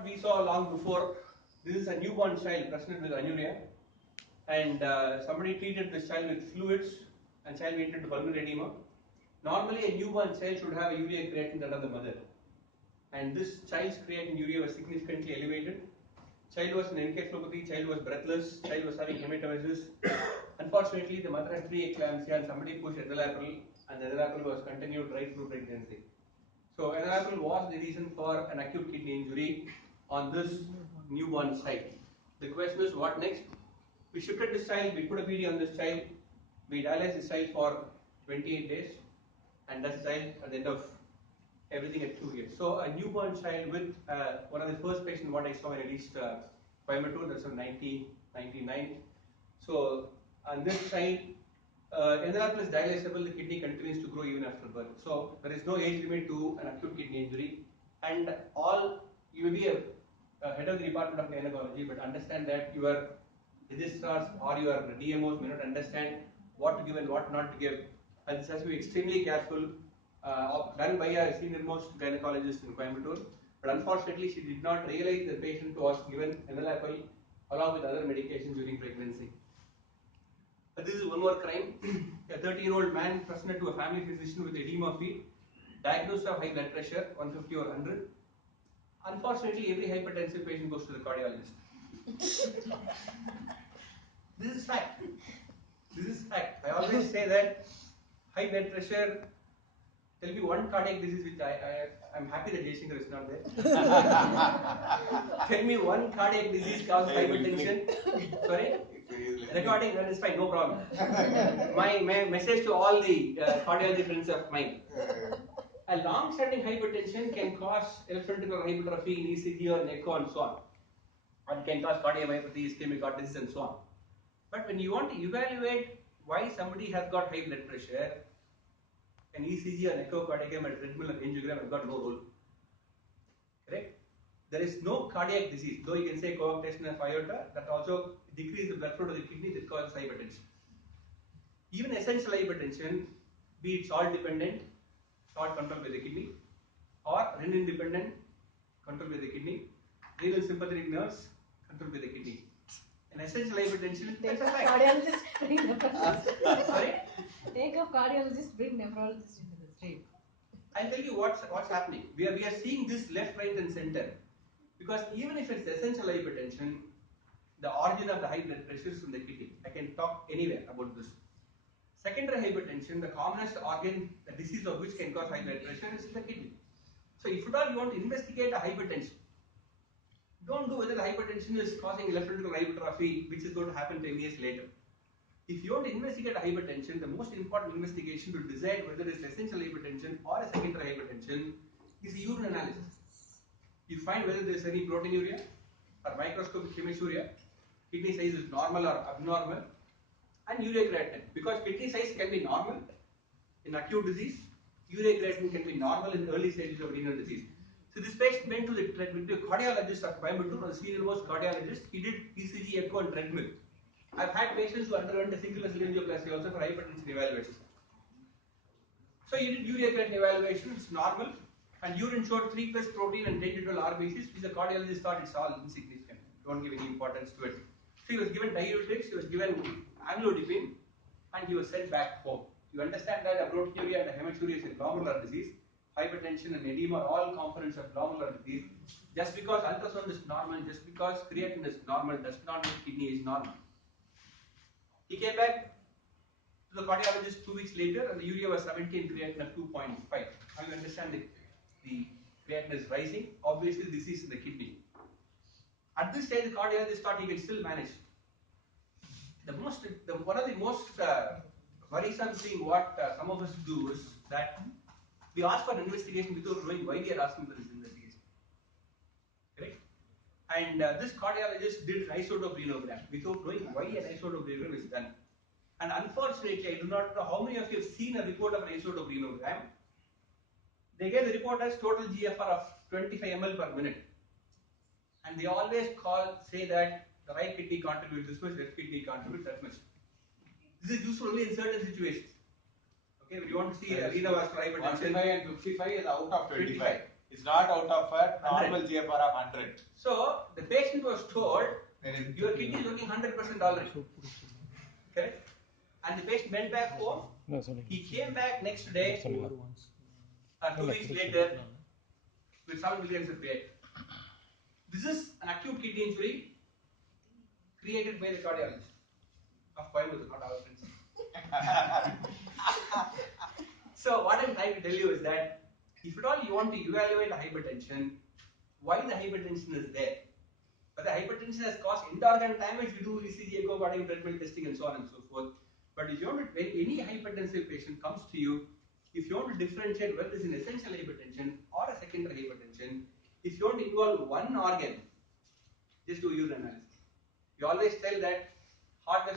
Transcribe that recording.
what we saw long before. This is a newborn child presented with anuria, and somebody treated this child with fluids, and child went into pulmonary edema. Normally, a newborn child should have a urea creatinine under the mother, and this child's creatinine urea was significantly elevated. Child was in encephalopathy, child was breathless, child was having hematomesis. Unfortunately, the mother had preeclampsia, and somebody pushed enalapril, and the enalapril was continued right through pregnancy. So enalapril was the reason for an acute kidney injury on this newborn child. The question is, what next? We shifted this child, we put a PD on this child, we dialyzed this child for 28 days, and that's the child at the end of everything at 2 years. So a newborn child with one of the first patients what I saw when I reached Coimbatore, that's in 1999. So on this child, enalapril is dialysable, the kidney continues to grow even after birth. So there is no age limit to an acute kidney injury, and you may be a head of the department of gynecology, but understand that your registrars or your DMOs may not understand what to give and what not to give, and this has to be extremely careful. Done by a senior most gynecologist in Coimbatore, but unfortunately she did not realize the patient was given enalapril along with other medications during pregnancy. This is one more crime. A 30-year-old man presented to a family physician with edema of feet, diagnosed of high blood pressure, 150 or 100. Unfortunately, every hypertensive patient goes to the cardiologist. This is fact. This is fact. I always say that high blood pressure. Tell me one cardiac disease which I'm happy that Jaishankar is not there. Tell me one cardiac disease causes hypertension. Sorry? Recording, that is fine, no problem. My message to all the cardiology friends of mine. A long-standing hypertension can cause left ventricular hypertrophy in ECG or echo and so on. Or it can cause cardiomyopathy, ischemic heart disease and so on. But when you want to evaluate why somebody has got high blood pressure, an ECG, an echocardiogram, a treadmill, an angiogram have got no role. Correct? There is no cardiac disease, though you can say coarctation of aorta, that also decreases the blood flow to the kidney that causes hypertension. Even essential hypertension, be it salt dependent, salt controlled by the kidney, or renin dependent, controlled by the kidney, renal sympathetic nerves, controlled by the kidney. An essential hypertension, take a cardiologist, bring nephrologist. Sorry? Take a cardiologist, bring nephrologist into the stream. I'll tell you what's happening. We are seeing this left, right, and center, because even if it's essential hypertension, the origin of the high blood pressure is from the kidney. I can talk anywhere about this. Secondary hypertension, the commonest organ, the disease of which can cause high blood pressure, is the kidney. So if at all you want to investigate a hypertension, don't do whether the hypertension is causing left ventricular hypertrophy, which is going to happen 10 years later. If you want to investigate a hypertension, the most important investigation to decide whether it is essential hypertension or a secondary hypertension is a urine analysis. You find whether there is any proteinuria or microscopic hematuria, kidney size is normal or abnormal, and urea creatinine. Because kidney size can be normal in acute disease, urea creatinine can be normal in early stages of renal disease. So this patient went to the cardiologist of Coimbatore, the senior most cardiologist. He did ECG, echo, and treadmill. I've had patients who underwent a single vessel angioplasty also for hypertension evaluation. So you did urea creatinine evaluation, it's normal, and urine showed 3+ protein and 10 to 12 RBCs, which the cardiologist thought it's all insignificant. Don't give any importance to it. So he was given diuretics, he was given amlodipine, and he was sent back home. You understand that a proteinuria and a hematuria is a glomerular disease. Hypertension and edema are all components of glomerular disease. Just because ultrasound is normal, just because creatinine is normal, does not mean kidney is normal. He came back to the cardiologist 2 weeks later, and the urea was 17, creatinine of 2.5. Now you understand the creatinine is rising. Obviously, this is in the kidney. At this stage, the cardiologist thought he can still manage. One of the most worrisome thing what some of us do is that we ask for an investigation without knowing why we are asking for this investigation. Correct? And this cardiologist did an isotoprenograph without knowing why an isotoprenograph is done. And unfortunately, I do not know how many of you have seen a report of an isotoprenograph. They gave the report as total GFR of 25 ml per minute. And they always say that the right kidney contributes this much, left kidney contributes that much. This is useful only in certain situations. Okay, when you want to see renovascular hypertension. 45 and 55 is out of 25. It's not out of a normal GFR of 100. So the patient was told, your kidney is working 100% already. Correct? And the patient went back home. He came back next day, 2 weeks later, with 7 milligrams of creatinine. This is an acute kidney injury created by the cardiologist of Coimbatore, not our friends. So what I'm trying to tell you is that if at all you want to evaluate hypertension, why the hypertension is there? But the hypertension has caused end-organ damage, you do ECG, echo, treadmill testing, and so on and so forth. But if you want to, when any hypertensive patient comes to you, if you want to differentiate whether it's an essential hypertension or a secondary hypertension, if you want to involve one organ, just do use analysis. We always tell that heart